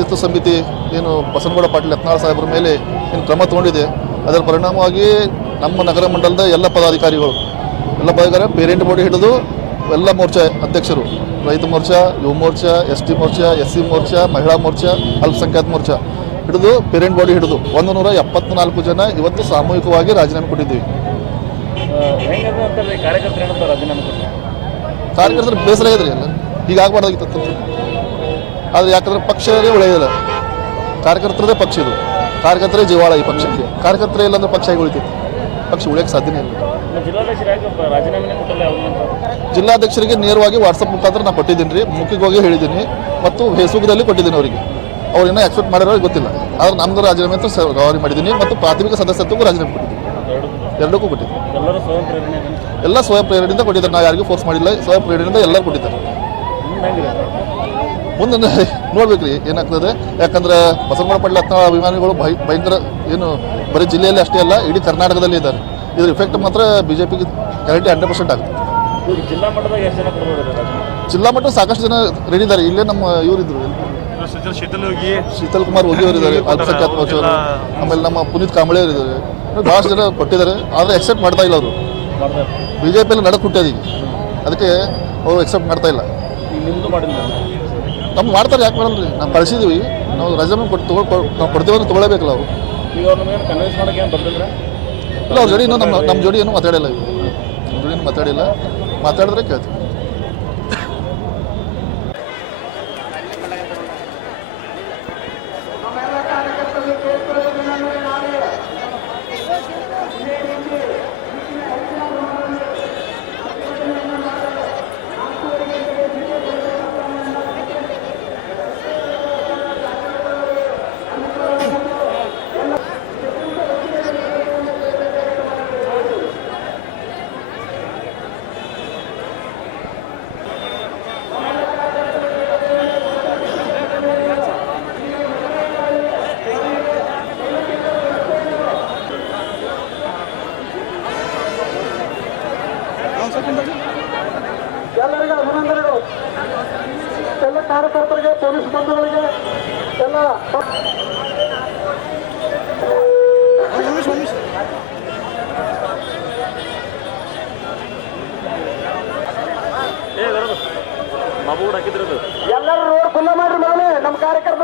ಶಿಸ್ತು ಸಮಿತಿ ಏನು ಬಸನಗೌಡ ಪಾಟೀಲ್ ಯತ್ನಾಳ್ ಸಾಹೇಬ್ರ ಮೇಲೆ ಏನು ಕ್ರಮ ತಗೊಂಡಿದೆ ಅದರ ಪರಿಣಾಮವಾಗಿ ನಮ್ಮ ನಗರ ಮಂಡಲದ ಎಲ್ಲ ಪದಾಧಿಕಾರಿಗಳು ಎಲ್ಲ ಪದಾಧಿಕಾರಿ ಪೇರೆಂಟ್ ಬೋರ್ಡ್ ಹಿಡಿದು ಎಲ್ಲ ಮೋರ್ಚಾ ಅಧ್ಯಕ್ಷರು ರೈತ ಮೋರ್ಚಾ ಯುವ morcha S T morcha S C morcha ಮಹಿಳಾ ಮೋರ್ಚಾ ಅಲ್ಪಸಂಖ್ಯಾತ ಮೋರ್ಚಾ ಹಿಡಿದು ಪೇರೆಂಟ್ ಬಾಡಿ ಹಿಡಿದು ಒಂದು ನೂರ ಎಪ್ಪತ್ನಾಲ್ಕು ಜನ ಇವತ್ತು ಸಾಮೂಹಿಕವಾಗಿ ರಾಜೀನಾಮೆ ಕೊಟ್ಟಿದ್ದೀವಿ. ಕಾರ್ಯಕರ್ತರು ಬೇಸರ ಇದ್ರಿ ಎಲ್ಲ. ಈಗ ಆಗ್ಬಾರ್ದಾಗಿತ್ತು ಆದರೆ ಯಾಕಂದ್ರೆ ಪಕ್ಷವೇ ಉಳಿಯೋದಿಲ್ಲ ಕಾರ್ಯಕರ್ತರದೇ ಪಕ್ಷ ಇದು. ಕಾರ್ಯಕರ್ತರೇ ಜೀವಾಳ ಈ ಪಕ್ಷಕ್ಕೆ. ಕಾರ್ಯಕರ್ತರೇ ಇಲ್ಲಾಂದ್ರೆ ಪಕ್ಷ ಹೇಗೆ ಉಳಿತೈತಿ? ಪಕ್ಷ ಉಳಿಯೋಕ್ಕೆ ಸಾಧ್ಯನೇ ಇಲ್ಲ. ಜಿಲ್ಲಾಧ್ಯಕ್ಷರಾಗಿ ನೇರವಾಗಿ ವಾಟ್ಸಪ್ ಮುಖಾಂತರ ನಾನು ಕೊಟ್ಟಿದ್ದೀನಿ ರೀ. ಮುಖ್ಯಕ್ಕೆ ಹೋಗಿ ಹೇಳಿದ್ದೀನಿ ಮತ್ತು ಫೇಸ್ಬುಕ್ದಲ್ಲಿ ಕೊಟ್ಟಿದ್ದೀನಿ ಅವರಿಗೆ. ಅವ್ರು ಇನ್ನೂ ಎಕ್ಸೆಪ್ಟ್ ಮಾಡಿರೋ ಗೊತ್ತಿಲ್ಲ. ಆದ್ರೆ ನಮ್ಮದು ರಾಜೀನಾಮೆ ಅಂತ ಗೌರವ ರವಾನೆ ಮಾಡಿದ್ದೀನಿ ಮತ್ತು ಪ್ರಾಥಮಿಕ ಸದಸ್ಯತ್ವಕ್ಕೂ ರಾಜೀನಾಮೆ ಕೊಟ್ಟಿದ್ದೀನಿ. ಎರಡು ಎರಡಕ್ಕೂ ಕೊಟ್ಟಿದ್ದೀನಿ. ಎಲ್ಲ ಸ್ವಯಂ ಪ್ರೇರಣೆಯಿಂದ ಕೊಟ್ಟಿದ್ದಾರೆ. ನಾವು ಯಾರಿಗೂ ಫೋರ್ಸ್ ಮಾಡಿಲ್ಲ. ಸ್ವಯಂ ಪ್ರೇರಣೆಯಿಂದ ಎಲ್ಲರೂ ಕೊಟ್ಟಿದ್ದಾರೆ. ಮುಂದೆ ನೋಡ್ಬೇಕು ರೀ ನೋಡ್ಬೇಕ್ರಿ ಏನಾಗ್ತದೆ? ಯಾಕಂದ್ರೆ ಬಸವನ ಪಾಟೀಲ್ ಹತ್ತ ಅಭಿಮಾನಿಗಳು ಭಯ ಭಯಂಕರ ಏನು ಬರೀ ಜಿಲ್ಲೆಯಲ್ಲಿ ಅಷ್ಟೇ ಅಲ್ಲ ಇಡೀ ಕರ್ನಾಟಕದಲ್ಲಿ ಇದ್ದಾರೆ. ಇದ್ರ ಇಫೆಕ್ಟ್ ಮಾತ್ರ ಬಿ ಜೆ ಪಿಗೆ ಗ್ಯಾರಂಟಿ ಹಂಡ್ರೆಡ್ ಪರ್ಸೆಂಟ್ ಆಗುತ್ತೆ ಜಿಲ್ಲಾ ಮಟ್ಟದಾಗ ಎಷ್ಟು ಜನ ಕೊಡ್ಬೋದು ಜಿಲ್ಲಾ ಮಟ್ಟ ಸಾಕಷ್ಟು ಜನ ರೆಡಿ ಇದ್ದಾರೆ ಇಲ್ಲೇ ನಮ್ಮ ಇವರಿದ್ರು ಶೀತಲ್ ಹೋಗಿ. ಶೀತಲ್ ಕುಮಾರ್ ಹೋಗಿ ಅವರಿದ್ದಾರೆ ಅಲ್ಪಸಂಖ್ಯಾತ ಪಕ್ಷವರು ಆಮೇಲೆ ನಮ್ಮ ಪುನೀತ್ ಕಾಂಬಳೆ ಅವರಿದ್ದಾರೆ ಭಾಳಷ್ಟು ಜನ ಕೊಟ್ಟಿದ್ದಾರೆ. ಆದರೆ ಎಕ್ಸೆಪ್ಟ್ ಮಾಡ್ತಾ ಇಲ್ಲ ಅವರು. ಬಿ ಜೆ ಪಿಯಲ್ಲಿ ನಡಕ್ ಹುಟ್ಟ್ಯದ ಈಗ. ಅದಕ್ಕೆ ಅವರು ಎಕ್ಸೆಪ್ಟ್ ಮಾಡ್ತಾ ಇಲ್ಲ. ನಿಮ್ಮದು ಮಾಡಿಲ್ಲ. ನಮ್ಮ ಮಾಡ್ತಾರೆ ಯಾಕೆ ಮಾಡಲ್ರಿ ನಾವು ಕಳಿಸಿದ್ವಿ. ನಾವು ರಜೆ ಕೊಟ್ಟು ತಗೊಳ್ ನಾವು ಕೊಡ್ತೀವಿ ಅಂತ ತೊಗೊಳ್ಳೇಬೇಕಲ್ಲ ಅವರು ಈಗ ಅವ್ರ ಮೇಲೆ ಕನ್ವಿನ್ಸ್ ಮಾಡೋಕೆ ಏನು ಬಂದಿದ್ರೆ ಇಲ್ಲ ಅವ್ರ ಜೋಡಿ ಇನ್ನೂ ನಮ್ಮ ನಮ್ಮ ಜೋಡಿ ಏನೂ ಮಾತಾಡಿಲ್ಲ ನಮ್ಮ ಜೋಡಿ ಏನು ಮಾತಾಡಿಲ್ಲ. ಮಾತಾಡಿದ್ರೆ ಕೇಳ್ತೀವಿ. ಎಲ್ಲರಿಗೂ ಅಭಿನಂದನೆಗಳು. ಎಲ್ಲ ಕಾರ್ಯಕರ್ತರಿಗೆ ಪೊಲೀಸ್ ಬಂಧುಗಳಿಗೆ ಎಲ್ಲ ಎಲ್ಲರೂ ರೋಡ್ ಖುಲ್ಲ ಮಾಡ್ರಿ ಮೊದಲೇ ನಮ್ಮ ಕಾರ್ಯಕರ್ತರು